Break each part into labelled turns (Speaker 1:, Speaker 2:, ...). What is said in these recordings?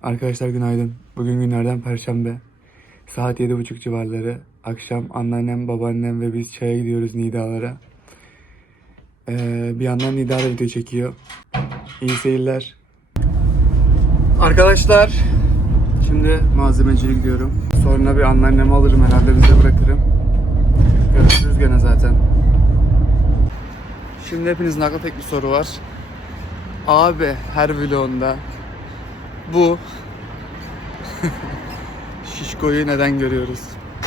Speaker 1: Arkadaşlar günaydın. Bugün günlerden Perşembe. Saat 7:30 civarları. Akşam anneannem, babaannem ve biz çaya gidiyoruz Nida'lara. Bir yandan Nida da video çekiyor. İyi seyirler. Arkadaşlar şimdi malzemeciye gidiyorum. Sonra bir anneannemi alırım herhalde, bize bırakırım. Görüşürüz gene zaten. Şimdi hepinizin aklında tek bir soru var. Abi her vlogunda bu şişkoyu neden görüyoruz?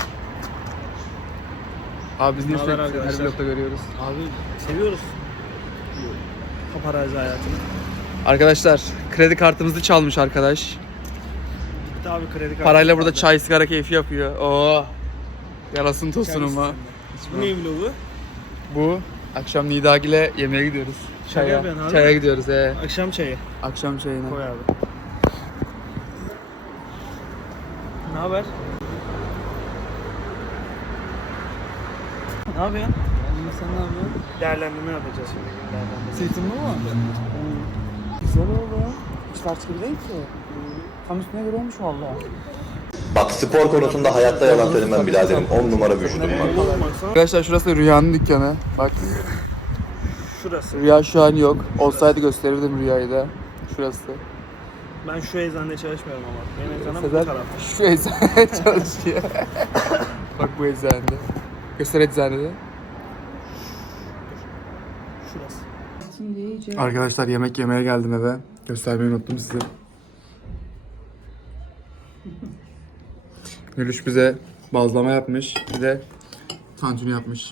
Speaker 1: Abi biz niye sürekli her vlogda görüyoruz?
Speaker 2: Abi seviyoruz paparazi hayatını.
Speaker 1: Arkadaşlar kredi kartımızı çalmış arkadaş.
Speaker 2: Gitti abi kredi kartı.
Speaker 1: Parayla burada çay sigara keyfi yapıyor. Oo. Yarasın tosunuma.
Speaker 2: Bu ne vlogu?
Speaker 1: Bu akşam Nidagil'e yemeğe gidiyoruz.
Speaker 2: Şaka yapıyorsun abi.
Speaker 1: Çaya gidiyoruz
Speaker 2: Akşam çayı.
Speaker 1: Akşam çayına.
Speaker 2: Koy abi. Ne haber? Ne yapıyorsun?
Speaker 1: Sen ne yapıyorsun?
Speaker 2: Değerlendirme yapacağız şimdi. Değerlendirme.
Speaker 1: Zeytin mi var? Güzel oldu. Hiç tarz gibi değil ki. Tam üstüne göre olmuş valla.
Speaker 3: Bak spor konusunda hayatta yalan söylemem biraderim. 10 numara vücudum var.
Speaker 1: Arkadaşlar şurası Rüya'nın dükkanı. Bak
Speaker 2: Şurası.
Speaker 1: Rüya şu an yok. Olsaydı gösterirdim Rüya'yı da. Şurası.
Speaker 2: Ben şu eczanede çalışmıyorum ama. Benim eczanem bu
Speaker 1: Sezer
Speaker 2: taraf.
Speaker 1: şu eczanede çalışıyor. Bak bu eczanede. Göster eczanede.
Speaker 2: Şurası.
Speaker 1: Arkadaşlar yemek yemeye geldim eve. Göstermeyi unuttum size. Gülüş bize bazlama yapmış. Bir de tantuni yapmış.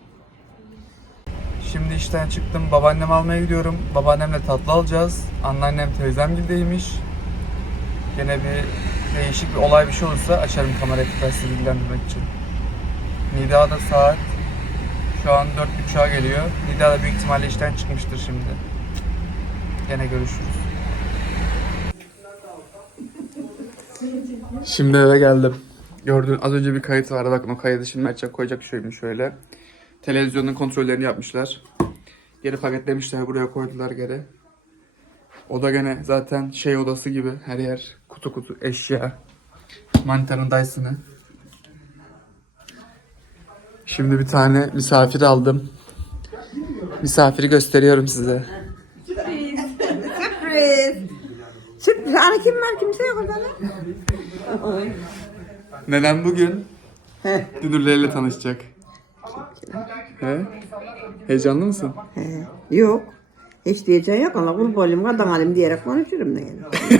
Speaker 1: Şimdi işten çıktım. Babaannemi almaya gidiyorum. Babaannemle tatlı alacağız. Anneannem teyzemgildeymiş. Gene bir değişik bir olay bir şey olursa açarım kamerayı tekrar sizi bilgilendirmek için. Nida'da saat şu an 4.30'a geliyor. Nida da büyük ihtimalle işten çıkmıştır şimdi. Gene görüşürüz. Şimdi eve geldim. Gördüğün az önce bir kayıt vardı. Bakın o kaydı şimdi Mertcan koyacak şöyle. Televizyonun kontrollerini yapmışlar. Geri paketlemişler, buraya koydular geri. O da gene zaten şey odası gibi, her yer kutu kutu eşya. Manitanın Dyson'ı. Şimdi bir tane misafir aldım. Misafiri gösteriyorum size.
Speaker 4: Sürpriz. Sürpriz. Ana kim var? Kimse yok orada lan.
Speaker 1: Nenem bugün Dünürleriyle tanışacak. He? Heyecanlı mısın?
Speaker 4: Yok. Hiç diyeceğim yok. Allah kul boyum kadın alim diyerek konuşurum da yani.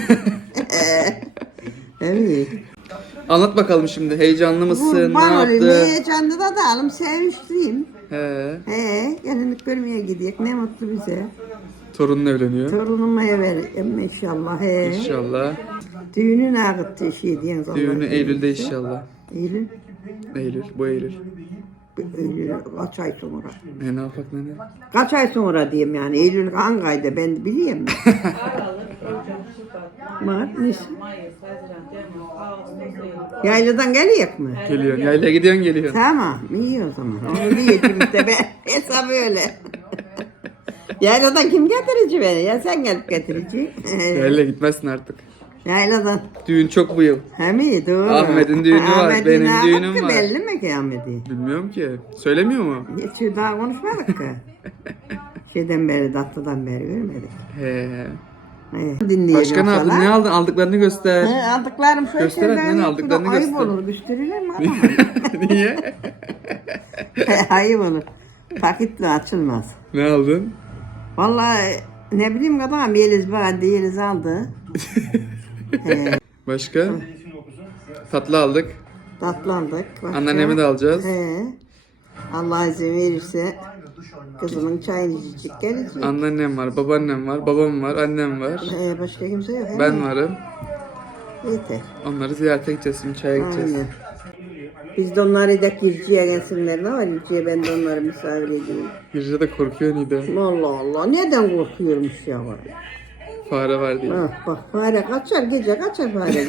Speaker 4: Evet.
Speaker 1: Anlat bakalım şimdi. Heyecanlı mısın?
Speaker 4: Kurban
Speaker 1: Ne
Speaker 4: olayım.
Speaker 1: yaptın?
Speaker 4: Heyecanlı da dağılım. Sevinçliyim.
Speaker 1: He.
Speaker 4: Gelinlik görmeye gidiyoruz. Ne mutlu bize.
Speaker 1: Torunun evleniyor.
Speaker 4: Torunuma evvel inşallah.
Speaker 1: İnşallah.
Speaker 4: Düğünün ağıttı şey diyen
Speaker 1: Düğünü Eylül'de inşallah.
Speaker 4: Eylül.
Speaker 1: Eylül. Bu Eylül.
Speaker 4: Eylül kaç ay sonra.
Speaker 1: Ne yapak nene?
Speaker 4: Kaç ay sonra diyeyim yani. Eylül hangi ayda ben biliyorum. Mart, Nisan. Yayladan geliyor mu?
Speaker 1: Geliyorsun. Yaylaya gidiyorsun geliyorsun.
Speaker 4: Tamam, iyi o zaman. Onu diyeceğim işte ben. Hesabı öyle. Yayladan kim getirici beni? Ya sen gelip getirici.
Speaker 1: Yaylaya gitmezsin artık.
Speaker 4: Yayladan.
Speaker 1: Düğün çok bu yıl.
Speaker 4: Hem iyi doğru.
Speaker 1: Ahmet'in düğünü var,
Speaker 4: Ahmet'in
Speaker 1: benim
Speaker 4: ağabey
Speaker 1: düğünüm var.
Speaker 4: Belli mi ki Ahmet'i?
Speaker 1: Bilmiyorum ki. Söylemiyor mu?
Speaker 4: Hiç daha konuşmadık ki. Şeyden beri, tatlıdan beri görmedik.
Speaker 1: He.
Speaker 4: Dinleyelim.
Speaker 1: Başka ne yaptın? Ne aldın? Aldıklarını göster.
Speaker 4: Aldıklarım şöyle
Speaker 1: Göster hadi,
Speaker 4: şeyler
Speaker 1: ne
Speaker 4: yok.
Speaker 1: aldıklarını
Speaker 4: Ayıp
Speaker 1: göster.
Speaker 4: olur, gösterilir mi adama?
Speaker 1: Niye?
Speaker 4: Ayıp olur. Paketle açılmaz.
Speaker 1: Ne aldın?
Speaker 4: Vallahi ne bileyim kadar Yeliz bana Yeliz aldı.
Speaker 1: Başka? Tatlı aldık.
Speaker 4: Tatlandık. Başka?
Speaker 1: Anneannemi de alacağız.
Speaker 4: Allah izin verirse kızımın çayını içecek gelecek.
Speaker 1: Anneannem var, babaannem var, babam var, annem var.
Speaker 4: Başka kimse yok.
Speaker 1: Ben varım.
Speaker 4: Yeter.
Speaker 1: Onları ziyarete gideceğiz şimdi, çaya gideceğiz.
Speaker 4: Aynen. Biz de onları da Girci'ye gelsinler. Ne var Girci'ye, ben de onları misafir edeyim.
Speaker 1: Girce de korkuyor Nida.
Speaker 4: Allah Allah, neden korkuyormuş ya?
Speaker 1: Fare var diye.
Speaker 4: Bak fare kaçar, gece kaçar fare.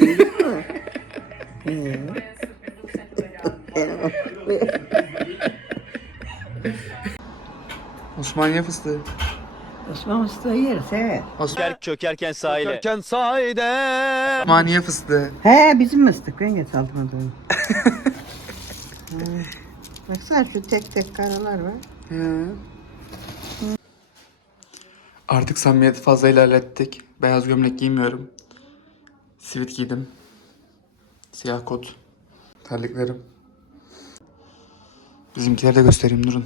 Speaker 1: Osmaniye fıstığı.
Speaker 4: Osman Usta yer sever.
Speaker 5: Çökerken sahile.
Speaker 1: Osmaniye fıstığı.
Speaker 4: He bizim mıstık ben geç aldım adını. Baksana şu tek tek karalar var.
Speaker 1: Artık samimiyeti fazla ilerlettik. Beyaz gömlek giymiyorum. Sivit giydim. Siyah kot. Terliklerim. Bizimkileri de göstereyim durun.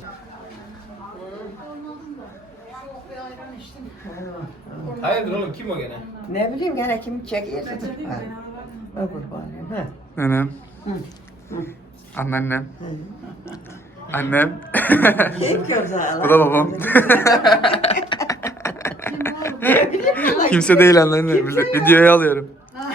Speaker 6: Hayırdır oğlum kim o gene?
Speaker 4: Ne bileyim gene kim çekiyorsa. O kurbanım. Ha.
Speaker 1: Nenem. Anneannem. Annem.
Speaker 4: Kim ki o zaman?
Speaker 1: Bu da babam. Kimse değil anneanne. Videoya alıyorum.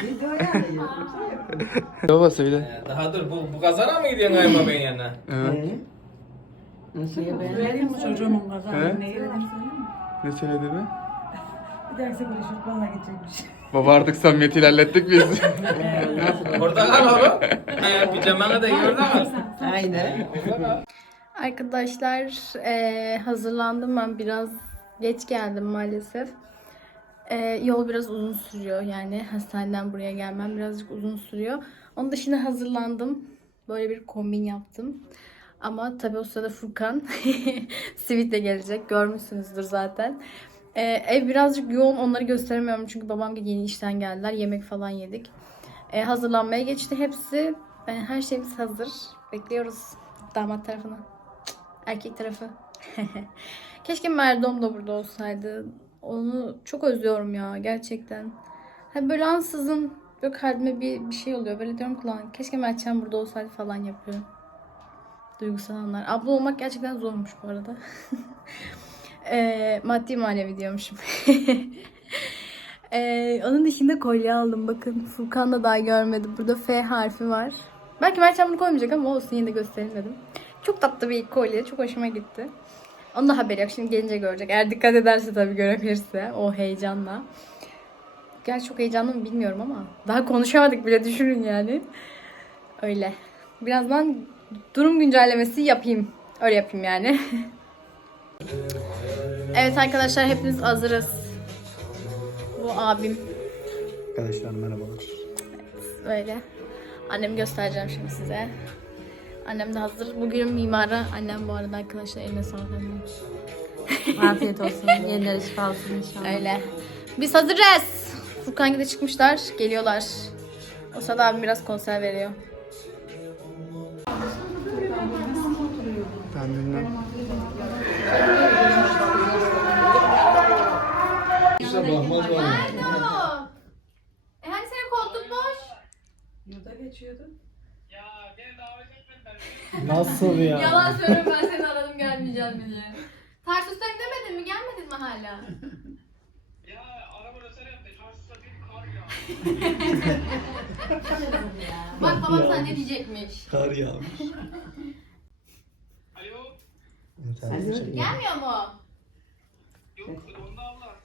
Speaker 1: Baba söyle.
Speaker 6: Daha dur bu kazana mı gidiyorsun kayınbaba beyin yanına?
Speaker 1: Evet.
Speaker 4: Nasıl ya ben?
Speaker 7: Vereyim mi çocuğumun
Speaker 1: He?
Speaker 7: kazanını? Neyi vereyim söyleyeyim mi?
Speaker 1: Ne söyledi mi?
Speaker 7: Bir dahaki sefer şutmanla gidecekmiş.
Speaker 1: Baba artık samimiyeti ilerlettik biz.
Speaker 6: Orada kal oğlum. Pijamana da iyi orada kal.
Speaker 4: Aynen.
Speaker 8: Arkadaşlar hazırlandım, ben biraz geç geldim maalesef. Yol biraz uzun sürüyor, yani hastaneden buraya gelmem birazcık uzun sürüyor. Onun dışında hazırlandım, böyle bir kombin yaptım. Ama tabii o sırada Furkan Sivit de gelecek, görmüşsünüzdür zaten. Ev birazcık yoğun, onları gösteremiyorum çünkü babam yeni işten geldiler, yemek falan yedik. Hazırlanmaya geçti hepsi, her şeyimiz hazır, bekliyoruz damat tarafını. Erkek tarafı. Keşke Merdom da burada olsaydı. Onu çok özlüyorum ya gerçekten. Böyle ansızın böyle kalbime bir şey oluyor. Böyle diyorum ki lan keşke Mertcan burada olsaydı falan yapıyorum. Duygusal anlar. Abla olmak gerçekten zormuş bu arada. Maddi manevi diyormuşum. Onun dışında kolye aldım. Bakın Furkan da daha görmedi. Burada F harfi var. Belki Mertcan bunu koymayacak ama olsun, yine de göstereyim dedim. Çok tatlı bir kolye. Çok hoşuma gitti. Onun da haberi yok. Şimdi gelince görecek. Eğer dikkat ederse tabii, görebilirse. O heyecanla. Gerçi çok heyecanlı mı bilmiyorum ama. Daha konuşamadık bile, düşünün yani. Öyle. Birazdan durum güncellemesi yapayım. Öyle yapayım yani. Evet arkadaşlar, hepimiz hazırız. Bu abim.
Speaker 2: Arkadaşlar merhabalar.
Speaker 8: Böyle. Annemi göstereceğim şimdi size. Annem de hazır. Bugün mimarı annem bu arada arkadaşlar, eline sağlık annem.
Speaker 7: Afiyet olsun. Yenilere şifa olsun inşallah.
Speaker 8: Öyle. Biz hazırız. Furkan gibi çıkmışlar. Geliyorlar. O sırada abim biraz konser veriyor.
Speaker 1: Ben bilmem.
Speaker 8: Hani senin koltuk boş?
Speaker 7: Yurda geçiyordun.
Speaker 2: Nasıl ya?
Speaker 8: Yalan söylüyorum, ben seni aradım gelmeyeceğim diye. Tarsus'tan gidemedin mi? Gelmedin mi hala?
Speaker 9: Ya arabada sen yaptın. Tarsus'ta bir kar ya.
Speaker 8: Bak babam sana ne diyecekmiş.
Speaker 2: Kar yağmış.
Speaker 9: Alo.
Speaker 8: Gelmiyor mu?
Speaker 9: Yok onda abla.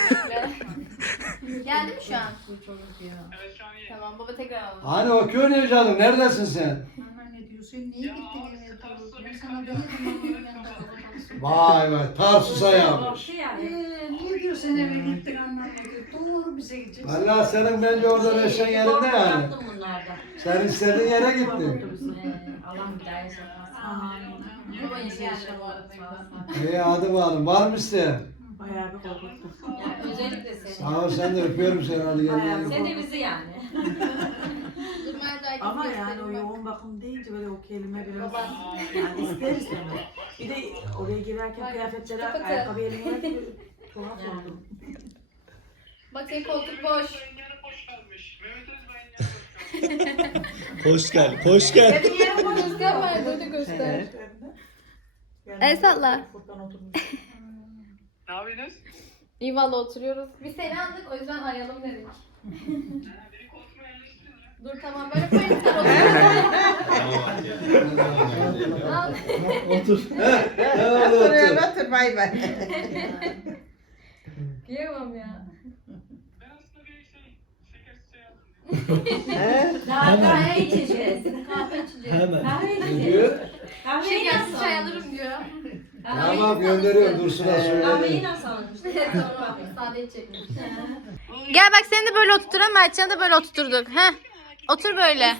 Speaker 8: Geldi mi şu an?
Speaker 9: Evet şu an iyi.
Speaker 8: Tamam baba, tekrar alalım.
Speaker 10: Hani o köyün evladım neredesin sen?
Speaker 7: Aman ne diyorsun? Niye
Speaker 9: Ya
Speaker 7: gittin
Speaker 9: abi
Speaker 7: eve?
Speaker 9: Tarsus'ta
Speaker 7: Ben
Speaker 9: bir
Speaker 7: sana
Speaker 9: kar
Speaker 7: demedim
Speaker 9: ya.
Speaker 7: mi?
Speaker 10: Vay vay Tarsus'a yağmış.
Speaker 7: Niye diyorsun eve gittik anlamadım. Doğru bize gideceksin.
Speaker 10: Valla senin bence orada neşen yerinde yani. Sen istediğin yere gittin.
Speaker 7: Allah'ım bir daha yaşatmaz.
Speaker 8: Baba yeni geldi bu arada.
Speaker 10: İyi hadi bakalım var mı isteyen?
Speaker 7: Bayağı bir korkuttum.
Speaker 11: Özellikle seni.
Speaker 10: Sağ ol sen de öpüyorum seni hadi gel.
Speaker 11: Sen de bizi yani.
Speaker 7: Ama yani o yoğun bakım deyince böyle o kelime biraz yani ister istemez. Bir de oraya girerken kıyafetlere, ayakkabı elime tuhaf oldum.
Speaker 8: Bak senin koltuk boş.
Speaker 9: Yarı boş kalmış. Mehmet Özbay'ın yarı boş kalmış.
Speaker 2: Hoş gel, hoş gel.
Speaker 8: Senin yerin boş, göster bari, de göster. El salla.
Speaker 7: Furkan oturmuş.
Speaker 9: Ne yapıyorsunuz?
Speaker 8: İyi valla oturuyoruz. Biz seni aldık, o yüzden arayalım dedik.
Speaker 9: Beni koltuğuma yerleştirin ya.
Speaker 8: Dur tamam, böyle koyun sen otur.
Speaker 10: Otur. Hadi
Speaker 4: Otur
Speaker 10: otur.
Speaker 4: otur bay bay.
Speaker 8: Kıyamam ya.
Speaker 9: Ben aslında bir şekersiz şey aldım.
Speaker 11: Kahve içeceğiz.
Speaker 8: Kahve içeceğiz.
Speaker 2: Hemen.
Speaker 11: Kahve
Speaker 10: Ne
Speaker 11: içeceğiz.
Speaker 10: diyor?
Speaker 11: Kahve
Speaker 8: Şekersiz
Speaker 11: içeceğiz.
Speaker 8: çay alırım diyor.
Speaker 10: Tamam gönderiyorum Dursun'a
Speaker 11: Ama
Speaker 10: söyle.
Speaker 11: yine salınmıştı. Tamam.
Speaker 8: Sade çekmiş. Gel bak seni de böyle oturtturalım. Mertcan'ı da böyle oturtturduk. Heh. Otur böyle.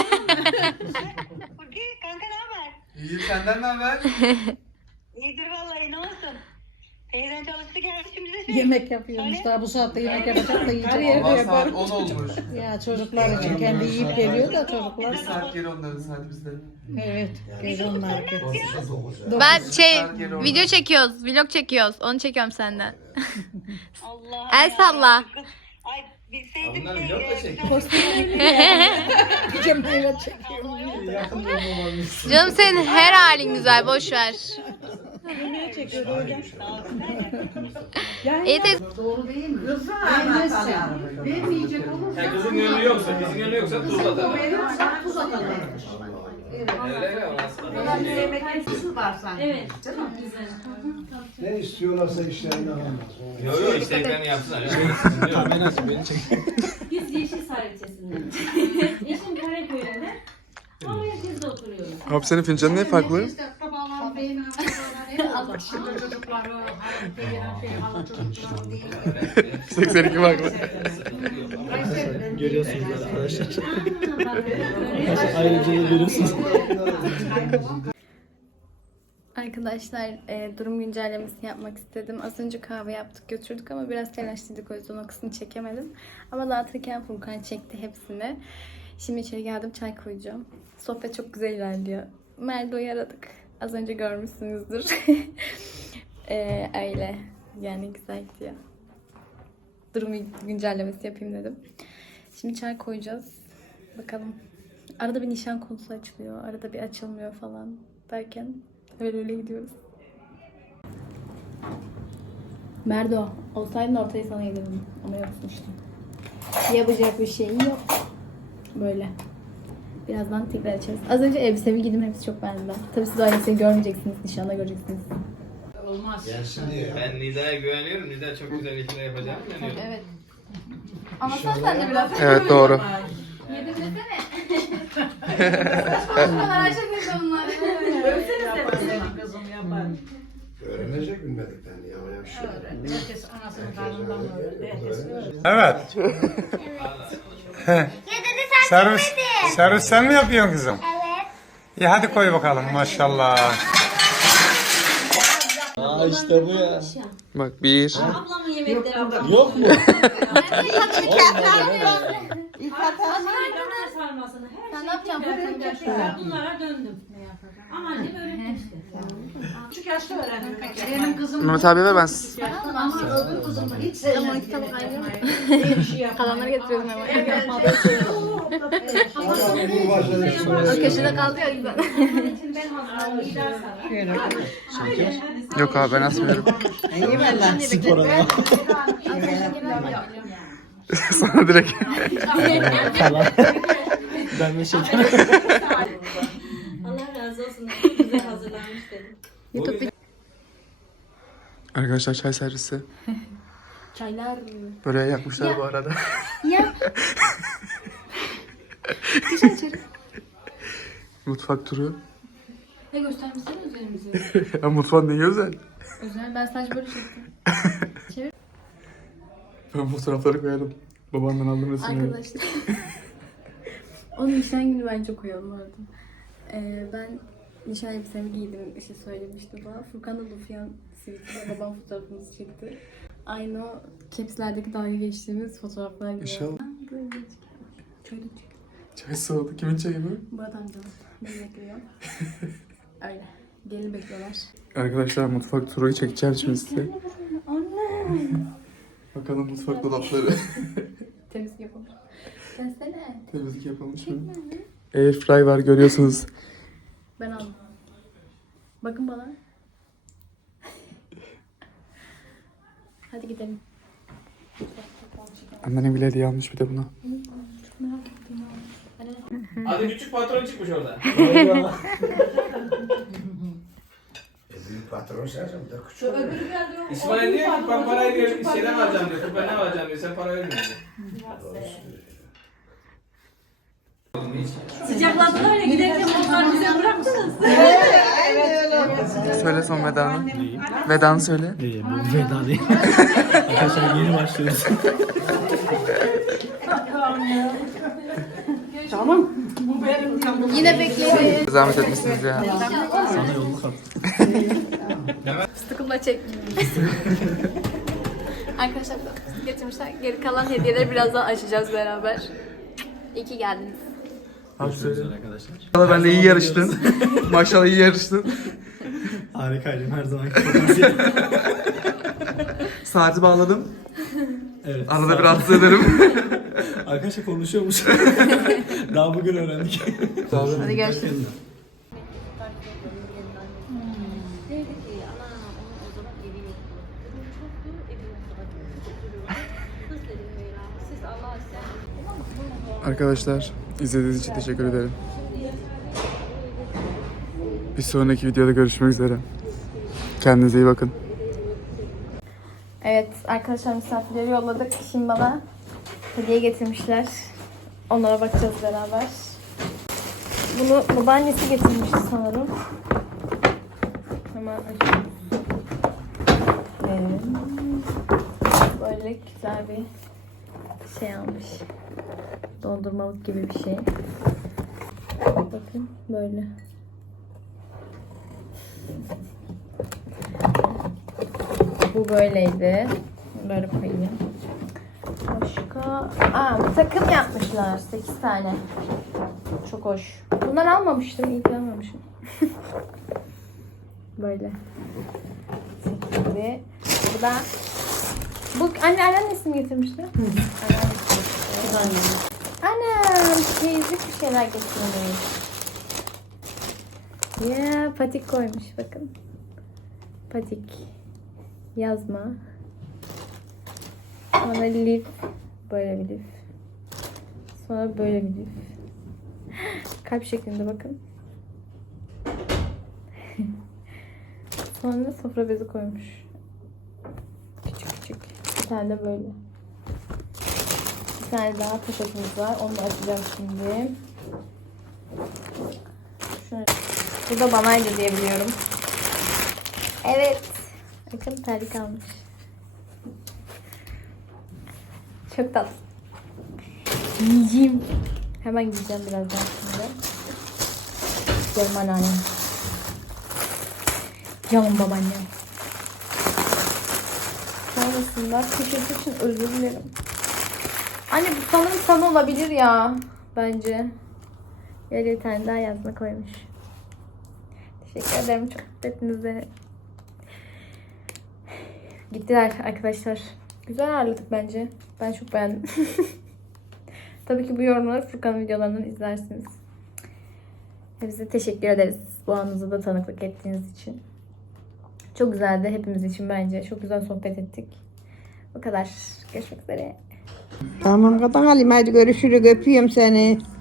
Speaker 9: Kanka ne haber?
Speaker 1: İyi, senden ne haber?
Speaker 9: İyidir vallahi, ne olsun? Teyzen çalıştı geldi şimdi de şey.
Speaker 7: Yemek yapıyormuş daha bu saatte yemek yapacak da yiyecek.
Speaker 1: Allah saat 10 olmuş.
Speaker 7: Ya çocuklar için kendi yiyip geliyor da çocuklar.
Speaker 1: Bir saat geri onların saati bizde.
Speaker 7: Evet. Gece onlar.
Speaker 8: Ben video çekiyoruz. Vlog çekiyoruz. Onu çekiyorum senden.
Speaker 9: Allah.
Speaker 8: El salla.
Speaker 9: Ay bilseydim
Speaker 6: Onlar
Speaker 9: ki.
Speaker 6: vlog da çekiyor.
Speaker 7: Gece meyve çekiyorum.
Speaker 8: Canım senin her halin güzel. Boş ver.
Speaker 7: Ne çekiyor hocam?
Speaker 8: İyi teyze.
Speaker 7: Doğru değil mi? Kızım. Vermeyecek olursa.
Speaker 6: Yani kızın gönlü yoksa, kızın gönlü yoksa tuz atar.
Speaker 7: Tuz atalım.
Speaker 6: Öyle ya.
Speaker 11: Evet. Çok güzel.
Speaker 10: Ne istiyorlarsa işlerini alamaz.
Speaker 6: Yok yok isteklerini yapsınlar.
Speaker 11: Biz Yeşil Sarıçesi'nden. Yeşil Karaköy'ünde. Ama herkes oturuyoruz.
Speaker 1: Abi senin fincanın ne farklı?
Speaker 7: Şimdi çocukları,
Speaker 1: 82 farklı.
Speaker 2: Görüyorsunuz arkadaşlar. Ayrıca görüyorsunuz.
Speaker 8: Arkadaşlar durum güncellemesi yapmak istedim. Az önce kahve yaptık götürdük ama biraz telaşlıydık, o yüzden o kısmını çekemedim. Ama dağıtırken Furkan çekti hepsini. Şimdi içeri geldim, çay koyacağım. Sohbet çok güzel ilerliyor. Merdo'yu aradık. Az önce görmüşsünüzdür. Öyle. Yani güzel gidiyor. Durum güncellemesi yapayım dedim. Şimdi çay koyacağız. Bakalım. Arada bir nişan konusu açılıyor. Arada bir açılmıyor falan derken öyle gidiyoruz. Merdo, olsaydın ortayı sana yedirdim. Ama yoksun işte. Yapacak bir şey yok. Böyle. Birazdan tekrar açarız. Az önce elbisemi giydim, hepsi çok beğendim. Tabii siz o elbiseyi görmeyeceksiniz, nişanda göreceksiniz.
Speaker 10: Gelsin diye.
Speaker 6: Ben Nida'ya güveniyorum. Nida çok güzel işler yapacağını inanıyorum.
Speaker 8: Evet. Ama sen de biraz.
Speaker 1: Evet doğru.
Speaker 8: Yedim desene. Saçmalar Ayşe teyze bunlar.
Speaker 7: Kızım yapar.
Speaker 10: Öğrenecek bilmedikten ya. Bir şey.
Speaker 7: Herkes anasının karnından mı öğrendi? Herkes öğrendi.
Speaker 12: Evet. Servis sen mi yapıyorsun kızım? Evet. İyi hadi koy bakalım maşallah.
Speaker 2: Aa işte bu ya.
Speaker 1: Bak 1.
Speaker 11: Ablamın yemekleri ablam.
Speaker 2: Yok mu?
Speaker 11: Karnına sarmasını her
Speaker 8: Sen
Speaker 11: şeyi
Speaker 8: ne yapacaksın?
Speaker 11: tekrar bunlara döndüm. Ama annem öğretti işte.
Speaker 7: Küçük yaşta öğrendim. Benim kızım
Speaker 1: Mehmet abi ver ben.
Speaker 7: ama öbür kızım hiç
Speaker 8: Tamam,
Speaker 7: sevmez.
Speaker 8: iki tabak ayrı mı?
Speaker 7: Bir şey yapmaz.
Speaker 8: Kalanları getiriyorum hemen.
Speaker 10: Cumhurbaşkanı
Speaker 8: O köşede kaldı ya güzel.
Speaker 11: Ben hazırladım. Lider sana.
Speaker 1: Yok abi ben asmıyorum.
Speaker 7: İyi benden.
Speaker 2: Spora ya.
Speaker 1: Sana direkt.
Speaker 2: Falan. Ben de şeker.
Speaker 11: Allah razı olsun. Güzel hazırlanmış dedim.
Speaker 8: YouTube
Speaker 1: Arkadaşlar çay servisi.
Speaker 8: çaylar.
Speaker 1: Böyle yapmışlar bu arada.
Speaker 8: Ya. Geçin içeri.
Speaker 1: Mutfak turu.
Speaker 8: Ne göstermişsene üzerimizi.
Speaker 1: Ya mutfağın neyi özel?
Speaker 8: Özel, ben sadece böyle çektim. Çevir.
Speaker 1: Ben fotoğrafları koyarım. Babandan aldım resimleri.
Speaker 8: Arkadaşlar. Onun nişan günü bence koyalım orada. Ben nişan elbisemi giydim, işte söylemişti bana. Furkan da Lufian sivitiyle babam fotoğrafımızı çekti. Aynı o capslerdeki dalga geçtiğimiz fotoğraflar gibi.
Speaker 1: İnşallah.
Speaker 8: Şöyle çek.
Speaker 1: Çay soğudu. Kimin çayı bu?
Speaker 8: Murat amcam. Beni bekliyor. Öyle. Gelin bekliyorlar.
Speaker 1: Arkadaşlar mutfak turu çekeceğim şimdi size.
Speaker 8: Anne.
Speaker 1: Bakalım mutfak dolapları.
Speaker 8: Temizlik yapalım. Gelsene.
Speaker 1: Temizlik yapılmış mı? Airfry var görüyorsunuz.
Speaker 8: Ben aldım. Bakın bana. Hadi gidelim.
Speaker 1: Annenin bile hediye almış bir de buna.
Speaker 8: Çok merak ettim ya.
Speaker 6: Hadi küçük patron çıkmış orada.
Speaker 10: Büyük patron sensin. Bir de küçük.
Speaker 11: Öbürü geldi.
Speaker 6: İsmail diyor ki ben parayı diyor şeyden alacağım diyor. Ben ne alacağım diyor. Sen para vermiyorsun.
Speaker 11: Sıcakladılar ya giderken onlar bize bıraktınız.
Speaker 7: Evet öyle.
Speaker 1: Söyle son vedanı. Vedanı söyle.
Speaker 2: Bu veda değil. Arkadaşlar yeni başlıyoruz.
Speaker 4: Tamam. Bu benim kanım.
Speaker 8: Yine bekleyin.
Speaker 1: Zahmet etmişsiniz ya.
Speaker 2: Sana yolunu kat.
Speaker 8: Fıstıkımla çek. Arkadaşlar getirmişler. Geri kalan hediyeleri birazdan açacağız beraber. İyi ki geldiniz.
Speaker 2: Arkadaşlar.
Speaker 1: Maşallah ben de iyi yarıştın. Maşallah iyi yarıştın.
Speaker 2: Harikaydım her zaman. Potansiyel.
Speaker 1: Saati bağladım.
Speaker 2: Evet.
Speaker 1: Arada bir rahatsız ederim.
Speaker 2: Arkadaşlar konuşuyormuş. Daha bugün öğrendik.
Speaker 8: Hadi görüşürüz.
Speaker 1: Arkadaşlar izlediğiniz için teşekkür ederim. Bir sonraki videoda görüşmek üzere. Kendinize iyi bakın.
Speaker 8: Evet arkadaşlar misafirleri yolladık. Şimdi bana hediye getirmişler. Onlara bakacağız beraber. Bunu babaannesi getirmişti sanırım. Hemen açıyoruz. Böyle güzel bir şey almış. Dondurmalık gibi bir şey. Bakın böyle. Bu böyleydi. Böyle koyayım. Başka... Aa, takım yapmışlar. 8 tane. Çok hoş. Bunları almamıştım. İyi ki almamışım. Böyle. 8'di. Bu da... Bu anneannem mi getirmişti? Annem çeyizlik bir şeyler getirmiş. Ya patik koymuş bakın. Patik. Yazma. Sonra lif. Böyle bir lif. Sonra böyle bir lif. Kalp şeklinde bakın. Sonra sofra bezi koymuş. Küçük küçük. Bir tane de böyle. Bir tane daha poşetimiz var. Onu da açacağım şimdi. Şöyle. Bu da banaydı diye biliyorum. Evet. Bakın terlik almış. Çok tatlı. Yiyeceğim. Hemen gideceğim birazdan şimdi. Canım anneannem. Canım babaannem. Sonrasında poşet için özür dilerim. Anne bu sanırım sana olabilir ya. Bence. Böyle bir tane daha yazma koymuş. Teşekkür ederim. Çok mutlu ettiniz beni. Gittiler arkadaşlar. Güzel ağırladık bence. Ben çok beğendim. Tabii ki bu yorumları Furkan'ın videolarından izlersiniz. Hepinize teşekkür ederiz. Bu anınıza da tanıklık ettiğiniz için. Çok güzeldi hepimiz için bence. Çok güzel sohbet ettik. Bu kadar. Görüşmek üzere.
Speaker 4: Tamam kadın Halim hadi görüşürüz öpüyorum seni.